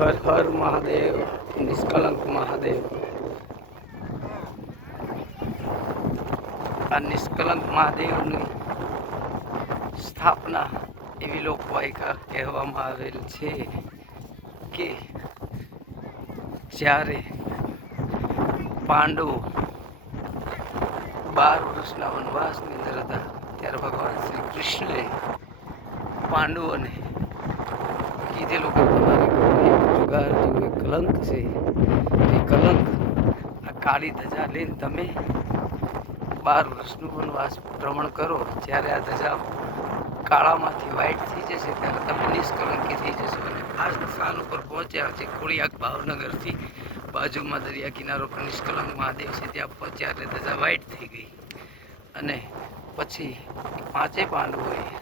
હર હર મહાદેવ, નિષ્કલંક મહાદેવ. આ નિષ્કલંક મહાદેવની સ્થાપના એવી લોકવાયકા કહેવામાં આવેલ છે કે જ્યારે પાંડવો બાર વર્ષના વનવાસની અંદર હતા, ત્યારે ભગવાન શ્રી કૃષ્ણએ પાંડવોને કીધેલું કે તમારે એક જુગાર જેવું એક કલંક છે. એ કલંક આ કાળી ધજા લઈને તમે બાર વર્ષનું વનવાસ ભ્રમણ કરો. જ્યારે આ ધજા કાળામાંથી વ્હાઈટ થઈ જશે, ત્યારે તમે નિષ્કલંકી થઈ જશો. અને આ સ્થાન ઉપર પહોંચ્યા છે કોળિયાક ભાવનગરથી. બાજુમાં દરિયા કિનારો પર નિષ્કલંક મહાદેવ છે. ત્યાં પહોંચ્યા એટલે ધજા વ્હાઈટ થઈ ગઈ. અને પછી પાંચે પાંડવોએ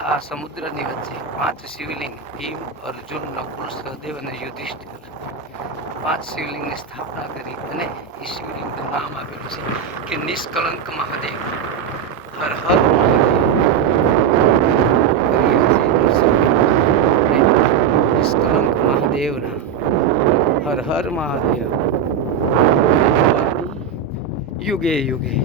આ સમુદ્રની વચ્ચે પાંચ શિવલિંગ ભીમ, અર્જુન, નકુલ, સહદેવ અને યુધિષ્ઠિર. પાંચ શિવલિંગની સ્થાપના કરી અને એ શિવલિંગનું નામ આપેલું છે કે નિષ્કલંક મહાદેવ. હર હર. નિષ્કલંક મહાદેવના હર હર મહાદેવ. યુગે યુગે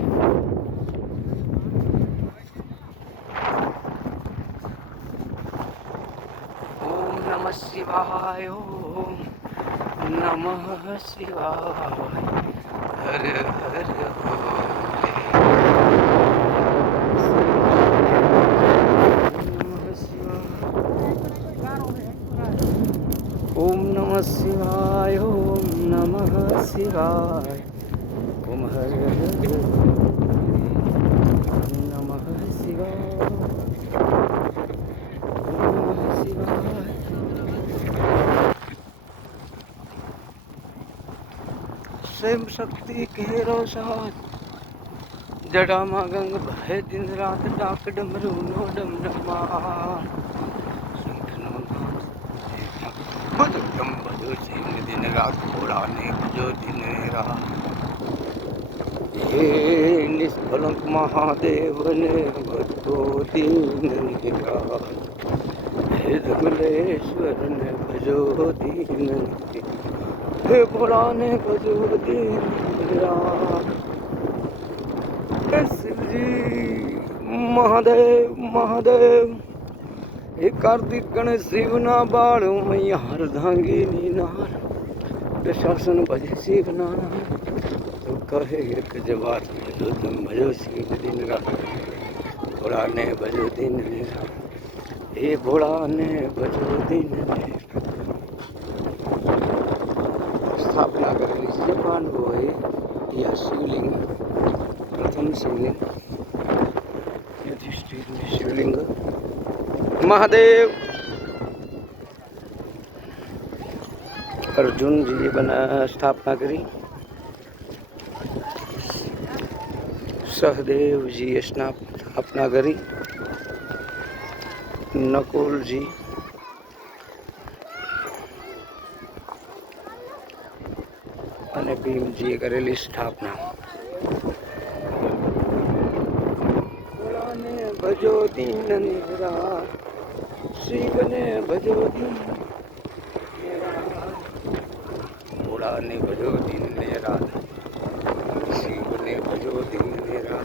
ઓમ નમઃ શિવાય ઓમ નમઃ શિવાય હર હર ઓમ નમઃ શિવાય ઓમ નમઃ શિવાય ઓમ હર હર નમઃ શિવાય ઓમ નમઃ શિવાય સ્વયં શક્તિ કેરો સાથ. જડામાં ગંગ ભય દિન રાત ડાક ડમરૂ નો બધું ડમ બધું છે ને દિન રાત પુરાને જો દિન રાત. હે નિષ્કલંક મહાદેવને બધો દિન રાત. હે ધગલેશ્વરને ભજો દીન હે ભોળાને ભજો હે શિવજી, મહાદેવ મહાદેવ. હે કાર્તિક ગણેશ શિવના બાળ મૈયા હરધાંગીની નાર. પ્રશાસન ભજે શિવના તો કહે એક જવાર ભજો તમ ભજો શિવ દિન રાત. ભોળાને ભજો દિન રાત. હે ભોળાને ભજો દિન રાત. સ્થાપના કરેલી છે પાંડવોએ એ આ શિવલિંગ પ્રથમ શિવલિંગ યુધિષ્ઠિરની શિવલિંગ મહાદેવ અર્જુનજીએ બના સ્થાપના કરી સહદેવજીએ સ્નાપ- સ્થાપના કરી નકુલજી અને ભીમજીએ કરેલી સ્થાપના ભજો દીન નિરા શિવને ભજો દીન. ભોળાને ભજો દીન નિરા શિવને ભજો દીન નિરા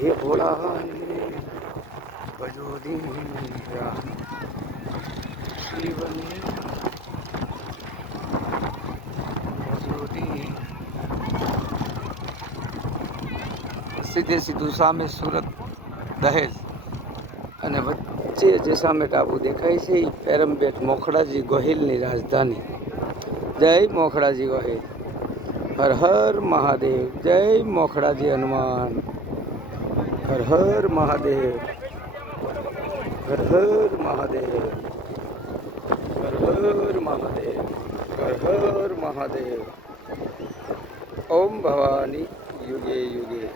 હે ભોળાને ભજો દીન નિરા શિવને ભજો દીન સીધે સીધું સામે સુરત દહેજ. અને વચ્ચે જે સામે ટાપુ દેખાય છે એ પેરમબેટ મોખડાજી ગોહિલની રાજધાની. જય મોખડાજી ગોહિલ. હર હર મહાદેવ. જય મોખડાજી હનુમાન. હર હર મહાદેવ. હર હર મહાદેવ. હર હર મહાદેવ. હર હર મહાદેવ. ઓમ ભવાની યુગે યુગે.